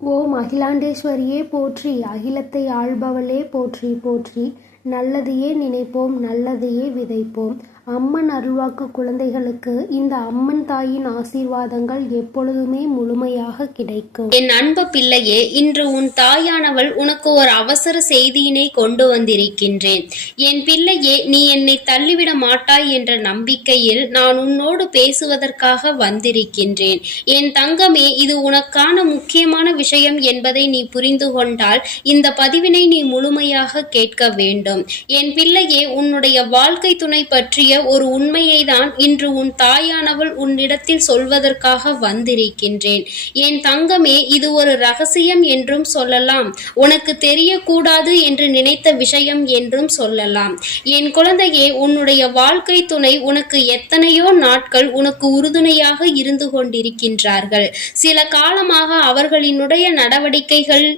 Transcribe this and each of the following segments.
ஓம் அகிலாண்டேஸ்வரியே போற்றி, அகிலத்தை ஆள்பவளே போற்றி போற்றி. நல்லதையே நினைப்போம், நல்லதையே விதைப்போம். அம்மன் அருள்வாக்கு குழந்தைகளுக்கு இந்த அம்மன் தாயின் ஆசீர்வாதங்கள் எப்பொழுதுமே முழுமையாக கிடைக்கும். என் அன்பு பிள்ளையே, இன்று உன் தாயானவள் உனக்கு ஒரு அவசர செய்தியினை கொண்டு வந்திருக்கின்றேன். என் பிள்ளையே, நீ என்னை தள்ளிவிட மாட்டாய் என்ற நம்பிக்கையில் நான் உன்னோடு பேசுவதற்காக வந்திருக்கின்றேன். என் தங்கமே, இது உனக்கான முக்கியமான விஷயம் என்பதை நீ புரிந்து கொண்டால் இந்த பதிவினை நீ முழுமையாக கேட்க வேண்டும். என் பிள்ளையே, உன்னுடைய வாழ்க்கை துணை பற்றிய ஒரு உண்மையை தான் இன்று உன் தாயானவள் உன்னிடத்தில் சொல்வதற்காக வந்திருக்கின்றேன். என் தங்கமே, இது ஒரு ரகசியம் என்றும் சொல்லலாம், உனக்கு தெரியக்கூடாது என்று நினைத்த விஷயம் என்றும் சொல்லலாம். என் குழந்தையே, உன்னுடைய வாழ்க்கை துணை உனக்கு எத்தனையோ நாட்கள் உனக்கு உறுதுணையாக இருந்து கொண்டிருக்கின்றார்கள். சில காலமாக அவர்களினுடைய நடவடிக்கைகள்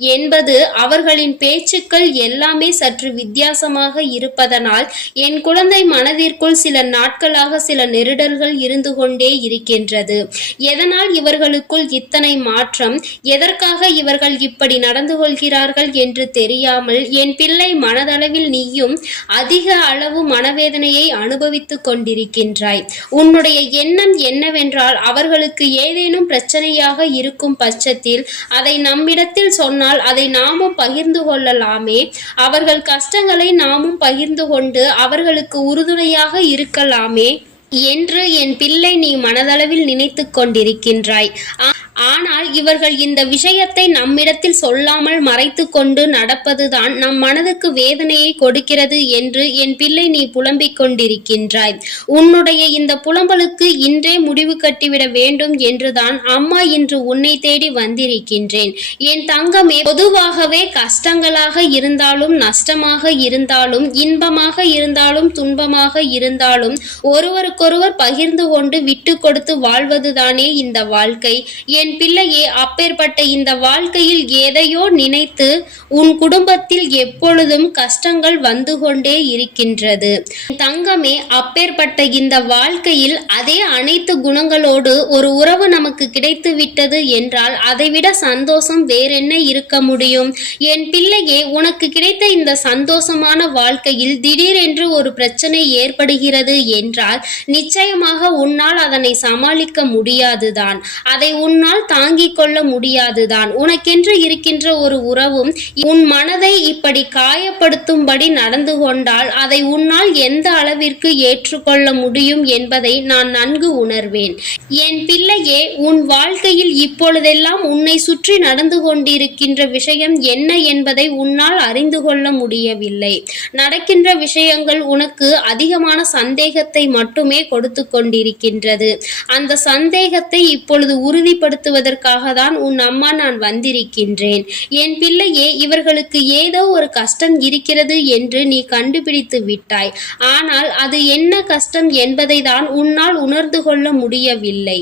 என்பது அவர்களின் பேச்சுக்கள் எல்லாமே சற்று வித்தியாசமாக இருப்பதனால் என் குழந்தை மனதிற்குள் சில நாட்களாக சில நெருடல்கள் இருந்து கொண்டே இருக்கின்றது. எதனால் இவர்களுக்குள் இத்தனை மாற்றம், எதற்காக இவர்கள் இப்படி நடந்து கொள்கிறார்கள் என்று தெரியாமல் என் பிள்ளை மனதளவில் நீயும் அதிக அளவு மனவேதனையை அனுபவித்துக் கொண்டிருக்கின்றாய். உன்னுடைய எண்ணம் என்னவென்றால் அவர்களுக்கு ஏதேனும் பிரச்சனையாக இருக்கும் பட்சத்தில் அதை நம்மிடத்தில் சொன்னால் அதை நாமும் பகிர்ந்து கொள்ளலாமே, அவர்கள் கஷ்டங்களை நாமும் பகிர்ந்து கொண்டு அவர்களுக்கு உறுதுணையாக இருக்கலாமே என்று என் பிள்ளை நீ மனதளவில் நினைத்து கொண்டிருக்கின்றாய். ஆனால் இவர்கள் இந்த விஷயத்தை நம்மிடத்தில் சொல்லாமல் மறைத்து கொண்டு நடப்பதுதான் நம் மனதுக்கு வேதனையை கொடுக்கிறது என்று என் பிள்ளை நீ புலம்பிக் கொண்டிருக்கின்றாய். உன்னுடைய இந்த புலம்பலுக்கு இன்றே முடிவு கட்டிவிட வேண்டும் என்றுதான் அம்மா இன்று உன்னை தேடி வந்திருக்கின்றேன். என் தங்கமே, பொதுவாகவே கஷ்டங்களாக இருந்தாலும் நஷ்டமாக இருந்தாலும் இன்பமாக இருந்தாலும் துன்பமாக இருந்தாலும் ஒருவருக்கொருவர் பகிர்ந்து கொண்டு விட்டு கொடுத்து வாழ்வதுதானே இந்த வாழ்க்கை. என் பிள்ளையே, அப்பேற்பட்ட இந்த வாழ்க்கையில் எதையோ நினைத்து உன் குடும்பத்தில் எப்பொழுதும் கஷ்டங்கள் வந்து கொண்டே இருக்கின்றது. தங்கமே, அப்பேற்பட்ட இந்த வாழ்க்கையில் அதே அனைத்து குணங்களோடு ஒரு உறவு நமக்கு கிடைத்து விட்டது என்றால் அதைவிட சந்தோஷம் வேறென்ன இருக்க முடியும்? என் பிள்ளையே, உனக்கு கிடைத்த இந்த சந்தோஷமான வாழ்க்கையில் திடீரென்று ஒரு பிரச்சனை ஏற்படுகிறது என்றால் நிச்சயமாக உன்னால் அதனை சமாளிக்க முடியாதுதான், அதை உன்னால் தாங்கிக் கொள்ள முடியாதுதான். உனக்கென்று இருக்கின்ற ஒரு உறவும் உன் மனதை இப்படி காயப்படுத்தும்படி நடந்து கொண்டால் அதை உன்னால் எந்த அளவிற்கு ஏற்றுக்கொள்ள முடியும் என்பதை நான் நன்கு உணர்வேன். என் பிள்ளையே, உன் வாழ்க்கையில் இப்பொழுதெல்லாம் உன்னை சுற்றி நடந்து கொண்டிருக்கின்ற விஷயம் என்ன என்பதை உன்னால் அறிந்து கொள்ள முடியவில்லை. நடக்கின்ற விஷயங்கள் உனக்கு அதிகமான சந்தேகத்தை மட்டுமே கொடுத்து கொண்டிருக்கின்றது. அந்த சந்தேகத்தை இப்பொழுது உறுதிப்படுத்துவதற்காக தான் உன் அம்மா நான் வந்திருக்கின்றேன். என் பிள்ளையே, இவர்களுக்கு ஏதோ ஒரு கஷ்டம் இருக்கிறது என்று நீ கண்டுபிடித்து விட்டாய். ஆனால் அது என்ன கஷ்டம் என்பதை தான் உன்னால் உணர்ந்து கொள்ள முடியவில்லை.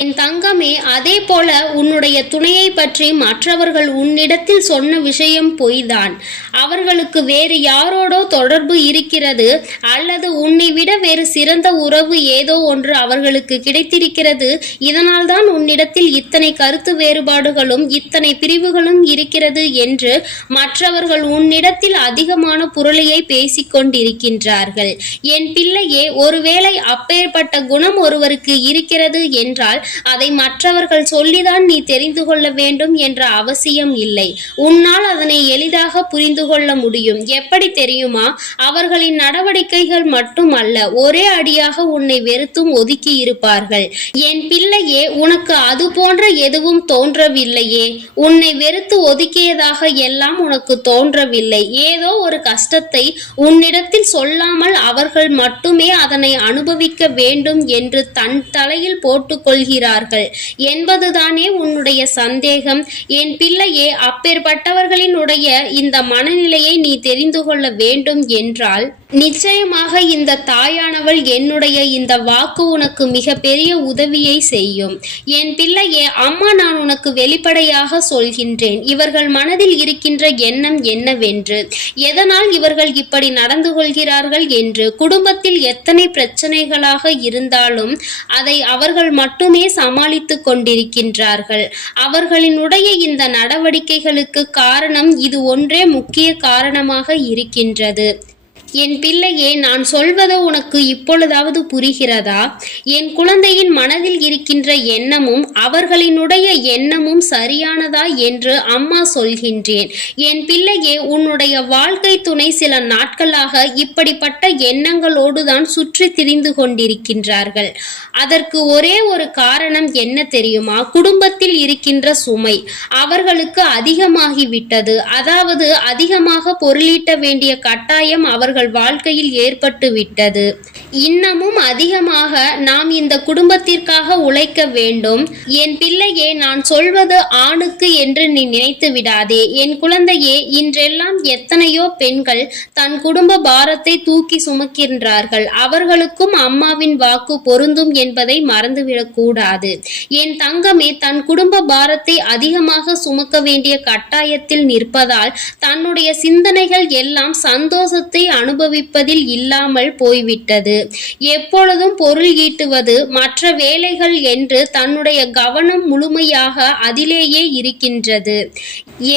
என் தங்கமே, அதே போல உன்னுடைய துணையை பற்றி மற்றவர்கள் உன்னிடத்தில் சொன்ன விஷயம் பொய்தான். அவர்களுக்கு வேறு யாரோடோ தொடர்பு இருக்கிறது, அல்லது உன்னை விட வேறு சிறந்த உறவு ஏதோ ஒன்று அவர்களுக்கு கிடைத்திருக்கிறது. இதனால் தான் உன்னிடத்தில் இத்தனை கருத்து வேறுபாடுகளும் இத்தனை பிரிவுகளும் இருக்கிறது என்று மற்றவர்கள் உன்னிடத்தில் அதிகமான புரளியை பேசிக் கொண்டிருக்கின்றார்கள். என் பிள்ளையே, ஒருவேளை அப்பேற்பட்ட குணம் ஒருவருக்கு இருக்கிறது என்றால் அதை மற்றவர்கள் சொல்லிதான் நீ தெரிந்து கொள்ள வேண்டும் என்ற அவசியம் இல்லை. உன்னால் அதனை எளிதாக புரிந்து கொள்ள முடியும். எப்படி தெரியுமா? அவர்களின் நடவடிக்கைகள் மட்டுமல்ல, ஒரே அடியாக உன்னை வெறுத்தும் ஒதுக்கி இருப்பார்கள். என் பிள்ளையே, உனக்கு அது போன்ற எதுவும் தோன்றவில்லையே. உன்னை வெறுத்து ஒதுக்கியதாக எல்லாம் உனக்கு தோன்றவில்லை. ஏதோ ஒரு கஷ்டத்தை உன்னிடத்தில் சொல்லாமல் அவர்கள் மட்டுமே அதனை அனுபவிக்க வேண்டும் என்று தன் தலையில் போட்டுக்கொள்கிறார்கள் என்பதுதானே உன்னுடைய சந்தேகம். என் பிள்ளையே, அப்பேற்பட்டவர்களினுடைய இந்த மனநிலையை நீ தெரிந்து கொள்ள வேண்டும் என்றால் நிச்சயமாக இந்த தாயானவள் என்னுடைய இந்த வாக்கு உனக்கு மிக பெரிய உதவியை செய்யும். என் பிள்ளையே, அம்மா நான் உனக்கு வெளிப்படையாக சொல்கின்றேன். இவர்கள் மனதில் இருக்கின்ற எண்ணம் என்னவென்று, எதனால் இவர்கள் இப்படி நடந்து கொள்கிறார்கள் என்று. குடும்பத்தில் எத்தனை பிரச்சனைகளாக இருந்தாலும் அதை அவர்கள் மட்டுமே சமாளித்துக் கொண்டிருக்கின்றார்கள். அவர்களினுடைய இந்த நடவடிக்கைகளுக்கு காரணம் இது ஒன்றே முக்கிய காரணமாக இருக்கின்றது. என் பிள்ளையே, நான் சொல்வது உனக்கு இப்பொழுதாவது புரிகிறதா? என் குழந்தையின் மனதில் இருக்கின்ற எண்ணமும் அவர்களினுடைய எண்ணமும் சரியானதா என்று அம்மா சொல்கின்றேன். என் பிள்ளையே, உன்னுடைய வாழ்க்கை துணை சில நாட்களாக இப்படிப்பட்ட எண்ணங்களோடுதான் சுற்றி திரிந்து கொண்டிருக்கின்றார்கள். அதற்கு ஒரே ஒரு காரணம் என்ன தெரியுமா? குடும்பத்தில் இருக்கின்ற சுமை அவர்களுக்கு அதிகமாகிவிட்டது. அதாவது அதிகமாக பொருளீட்ட வேண்டிய கட்டாயம் அவர்கள் வாழ்க்கையில் ஏற்பட்டு விட்டது. இன்னமும் அதிகமாக நாம் இந்த குடும்பத்திற்காக உழைக்க வேண்டும். என் பிள்ளையே, நான் சொல்வது ஆணுக்கு என்று நீ நினைத்து விடாதே. என் குழந்தையே, இன்றெல்லாம் எத்தனையோ பெண்கள் தன் குடும்ப பாரத்தை தூக்கி சுமக்கின்றார்கள். அவர்களுக்கும் அம்மாவின் வாக்கு பொருந்தும் என்பதை மறந்துவிடக் கூடாது. என் தங்கமே, தன் குடும்ப பாரத்தை அதிகமாக சுமக்க வேண்டிய கட்டாயத்தில் நிற்பதால் தன்னுடைய சிந்தனைகள் எல்லாம் சந்தோஷத்தை அனுபவிப்பதில் இல்லாமல் போய்விட்டது. எப்பொழுதும் பொருள் ஈட்டுவது, மற்ற வேலைகள் என்று தன்னுடைய கவனம் முழுமையாக அதிலேயே இருக்கின்றது.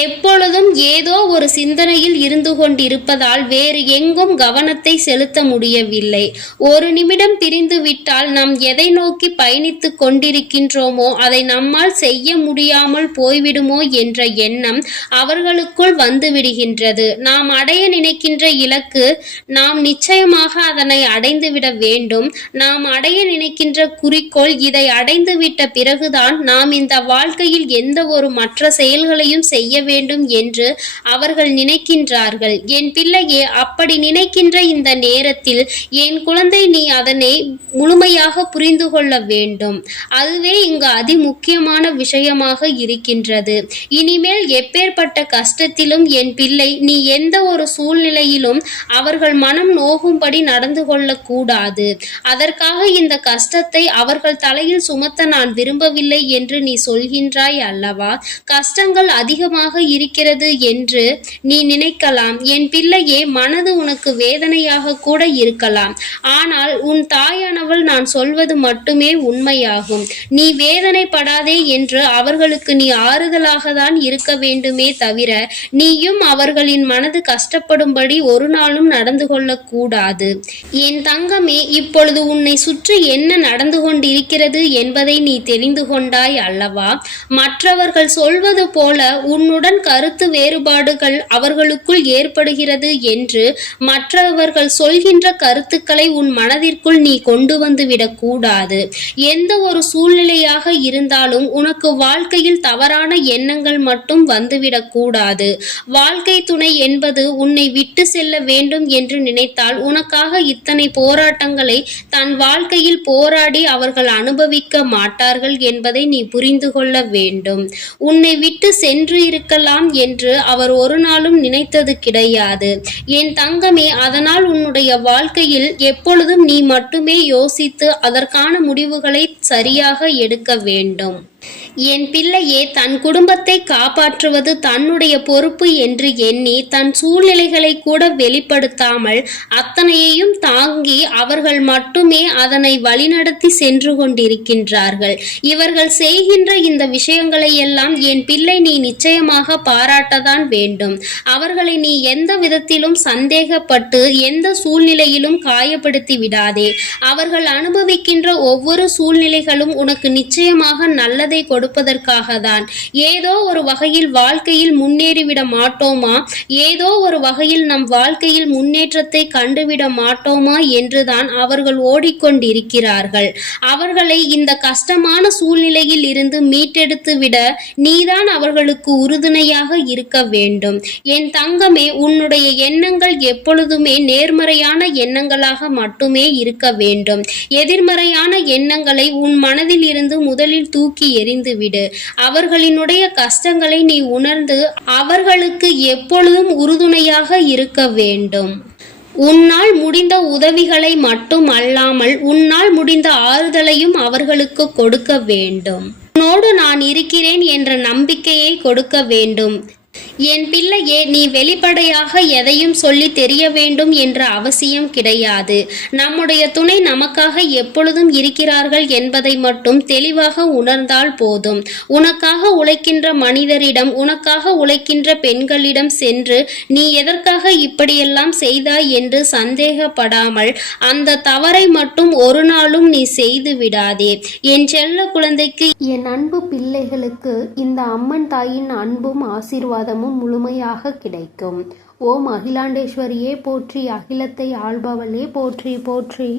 எப்பொழுதும் ஏதோ ஒரு சிந்தனையில் இருந்து கொண்டிருப்பதால் வேறு எங்கும் கவனத்தை செலுத்த முடியவில்லை. ஒரு நிமிடம் பிரிந்து விட்டால் நாம் எதை நோக்கி பயணித்துக் கொண்டிருக்கின்றோமோ அதை நம்மால் செய்ய முடியாமல் போய்விடுமோ என்ற எண்ணம் அவர்களுக்குள் வந்துவிடுகின்றது. நாம் அடைய நினைக்கின்ற இலக்கு நாம் நிச்சயமாக அதனை அடைந்துவிட வேண்டும். நாம் அடைய நினைக்கின்ற குறிக்கோள் இதை அடைந்துவிட்ட பிறகுதான் நாம் இந்த வாழ்க்கையில் எந்த ஒரு மற்ற செயல்களையும் செய்ய வேண்டும் என்று அவர்கள் நினைக்கின்றார்கள். என் பிள்ளையே, அப்படி நினைக்கின்ற இந்த நேரத்தில் என் குழந்தை, நீ அதனை முழுமையாக புரிந்து கொள்ள வேண்டும். அதுவே இங்கு அதிமுக்கியமான விஷயமாக இருக்கின்றது. இனிமேல் எப்பேற்பட்ட கஷ்டத்திலும் என் பிள்ளை, நீ எந்த ஒரு சூழ்நிலையிலும் அவர்கள் மனம் நோகும்படி நடந்து கொள்ளக்கூடாது. அதற்காக இந்த கஷ்டத்தை அவர்கள் தலையில் சுமத்த நான் விரும்பவில்லை என்று நீ சொல்கின்றாய் அல்லவா? கஷ்டங்கள் அதிகமாக இருக்கிறது என்று நீ நினைக்கலாம். என் பிள்ளையே, மனது உனக்கு வேதனையாக கூட இருக்கலாம். ஆனால் உன் தாயானவள் நான் சொல்வது மட்டுமே உண்மையாகும். நீ வேதனைப்படாதே என்று அவர்களுக்கு நீ ஆறுதலாக தான் இருக்க வேண்டுமே தவிர நீயும் அவர்களின் மனது கஷ்டப்படும்படி ஒரு நாளும் நடந்து கொள்ளக்கூடாது. என் தங்கமே, இப்பொழுது உன்னை சுற்றி என்ன நடந்து கொண்டிருக்கிறது என்பதை நீ தெரிந்து கொண்டாய் அல்லவா? மற்றவர்கள் சொல்வது போல உன்னுடன் கருத்து வேறுபாடுகள் அவர்களுக்குள் ஏற்படுகிறது என்று மற்றவர்கள் சொல்கின்ற கருத்துக்களை உன் மனதிற்குள் நீ கொண்டு வந்து விடக்கூடாது. எந்த ஒரு சூழ்நிலையாக இருந்தாலும் உனக்கு வாழ்க்கையில் தவறான எண்ணங்கள் மட்டும் வந்துவிடக்கூடாது. வாழ்க்கை துணை என்பது உன்னை விட்டு செல்ல வேண்டும் என்று நினைத்தால் உனக்காக இத்தனை போராட்டங்களை தன் வாழ்க்கையில் போராடி அவர்கள் அனுபவிக்க மாட்டார்கள் என்பதை நீ புரிந்து கொள்ள வேண்டும். உன்னை விட்டு சென்று இருக்கலாம் என்று அவர் ஒரு நாளும் நினைத்தது கிடையாது. என் தங்கமே, அதனால் உன்னுடைய வாழ்க்கையில் எப்பொழுதும் நீ மட்டுமே யோசித்து அதற்கான முடிவுகளை சரியாக எடுக்க வேண்டும். என் பிள்ளையே, தன் குடும்பத்தை காப்பாற்றுவது தன்னுடைய பொறுப்பு என்று எண்ணி தன் சூழ்நிலைகளை கூட வெளிப்படுத்தாமல் அத்தனையையும் தாங்கி அவர்கள் மட்டுமே அதனை வழிநடத்தி சென்று கொண்டிருக்கின்றார்கள். இவர்கள் செய்கின்ற இந்த விஷயங்களை எல்லாம் என் பிள்ளை நீ நிச்சயமாக பாராட்டதான் வேண்டும். அவர்களை நீ எந்த விதத்திலும் சந்தேகப்பட்டு எந்த சூழ்நிலையிலும் காயப்படுத்தி விடாதே. அவர்கள் அனுபவிக்கின்ற ஒவ்வொரு சூழ்நிலைகளும் உனக்கு நிச்சயமாக நல்லதை கொடுப்பதற்காக தான். ஏதோ ஒரு வகையில் வாழ்க்கையில் முன்னேறிவிட மாட்டோமா, ஏதோ ஒரு வகையில் நம் வாழ்க்கையில் முன்னேற்றத்தை கண்டுவிட மாட்டோமா என்றுதான் அவர்கள் ஓடிக்கொண்டிருக்கிறார்கள். அவர்களை இந்த கஷ்டமான சூழ்நிலையில் இருந்து மீட்டெடுத்து விட நீதான் அவர்களுக்கு உறுதுணையாக இருக்க வேண்டும். என் தங்கமே, உன்னுடைய எண்ணங்கள் எப்பொழுதுமே நேர்மறையான எண்ணங்களாக மட்டுமே இருக்க வேண்டும். எதிர்மறையான எண்ணங்களை உன் மனதில் இருந்து முதலில் தூக்கி எறிந்துவிடு. அவர்களினுடைய கஷ்டங்களை நீ உணர்ந்து அவர்களுக்கு எப்பொழுதும் உறுதுணையாக இருக்க வேண்டும். உன்னால் முடிந்த உதவிகளை மட்டும் அல்லாமல் உன்னால் முடிந்த ஆறுதலையும் அவர்களுக்கு கொடுக்க வேண்டும். உன்னோடு நான் இருக்கிறேன் என்ற நம்பிக்கையை கொடுக்க வேண்டும். என் பிள்ளையே, நீ வெளிப்படையாக எதையும் சொல்லி தெரிய வேண்டும் என்ற அவசியம் கிடையாது. நம்முடைய துணை நமக்காக எப்பொழுதும் இருக்கிறார்கள் என்பதை மட்டும் தெளிவாக உணர்ந்தால் போதும். உனக்காக உழைக்கின்ற மனிதரிடம், உனக்காக உழைக்கின்ற பெண்களிடம் சென்று நீ எதற்காக இப்படியெல்லாம் செய்தாய் என்று சந்தேகப்படாமல் அந்த தவறை மட்டும் ஒரு நாளும் நீ செய்து விடாதே. என் செல்ல குழந்தைக்கு, என் அன்பு பிள்ளைகளுக்கு இந்த அம்மன் தாயின் அன்பும் ஆசீர்வாதமும் முழுமையாக கிடைக்கும். ஓம் அகிலாண்டேஸ்வரியே போற்றி, அகிலத்தை ஆள்பவளே போற்றி போற்றி.